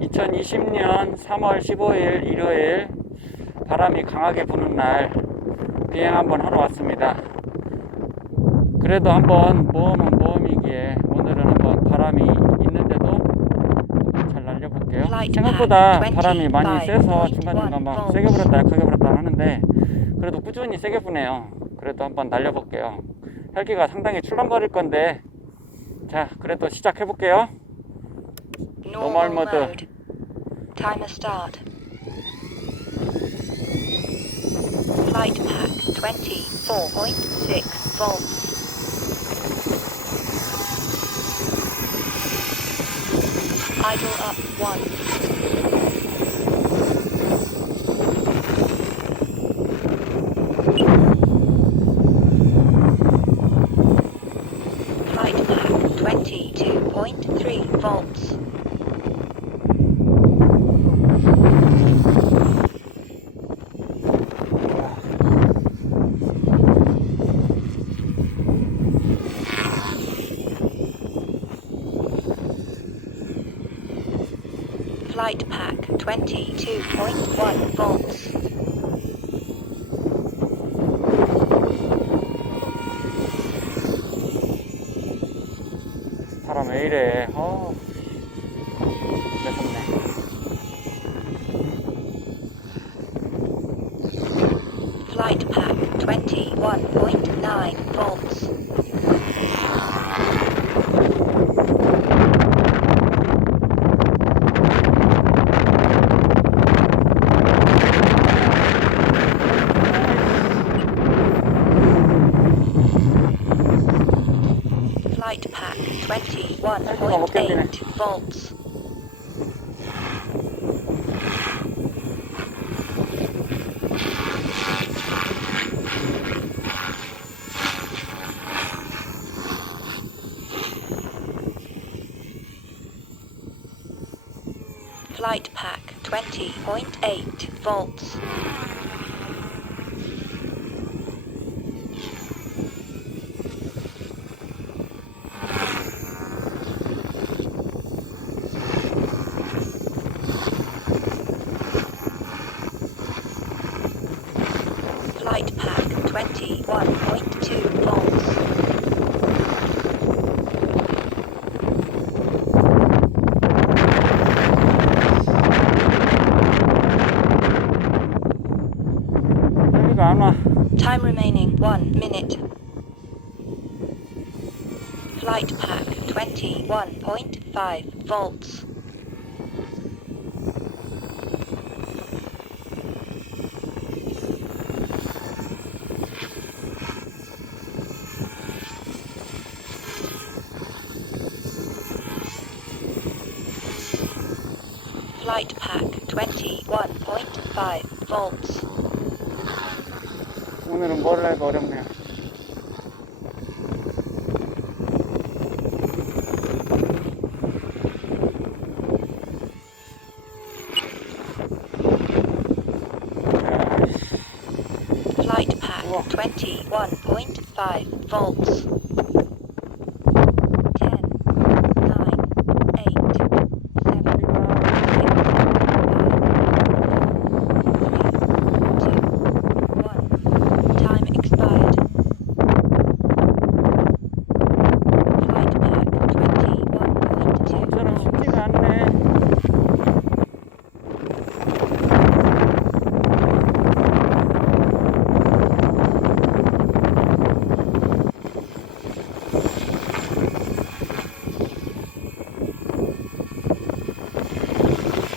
2020년 3월 15일 일요일 바람이 강하게 부는 날 비행 한번 하러 왔습니다. 그래도 한번 모험은 모험이기에 오늘은 한번 바람이 있는데도 잘 날려볼게요. 생각보다 바람이 많이 세서 중간중간 막 세게 불었다 약하게 불었다 하는데 그래도 꾸준히 세게 부네요. 그래도 한번 날려볼게요. 헬기가 상당히 출렁거릴 건데 자 그래도 시작해볼게요. 노멀 모드 Timer start. Flight pack 24.6 volts. Idle up 1. Flight pack 22.3 volts. Flight pack 22.1 volts. 바람 왜 이래? 매섭네. Flight pack 21.9 volts. Flight pack 21.8 volts. Flight pack 20.8 volts. Flight pack 21.2 volts. 헬기가 안 와. Time remaining 1 minute. Flight pack 21.5 volts. Flight pack 21.5 volts. 오늘은 뭘 할까 어렵네요. Flight pack 21.5 volts. 10, 9, 8, 7, 6, 5, 4, 3, 2, 1. Time expired. Flight pack 21.2 저처럼 쉽지가 않네.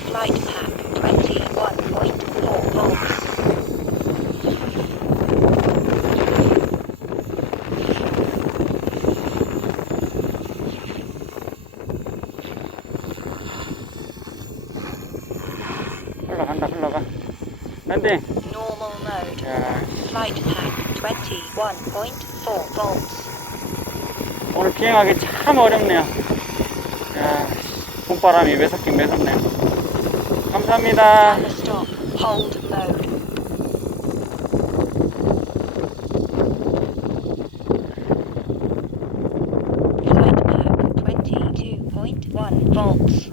Flight pack 21.4 volts. 흘러간다 흘러가. 랜딩. Normal mode. 야, Flight pack 21.4 volts. 오늘 비행하기 참 어렵네요. 야, 봄바람이 매섭긴 매섭네요. 감사합니다. Timer stop. Hold mode. Flight pack 22.1 volts.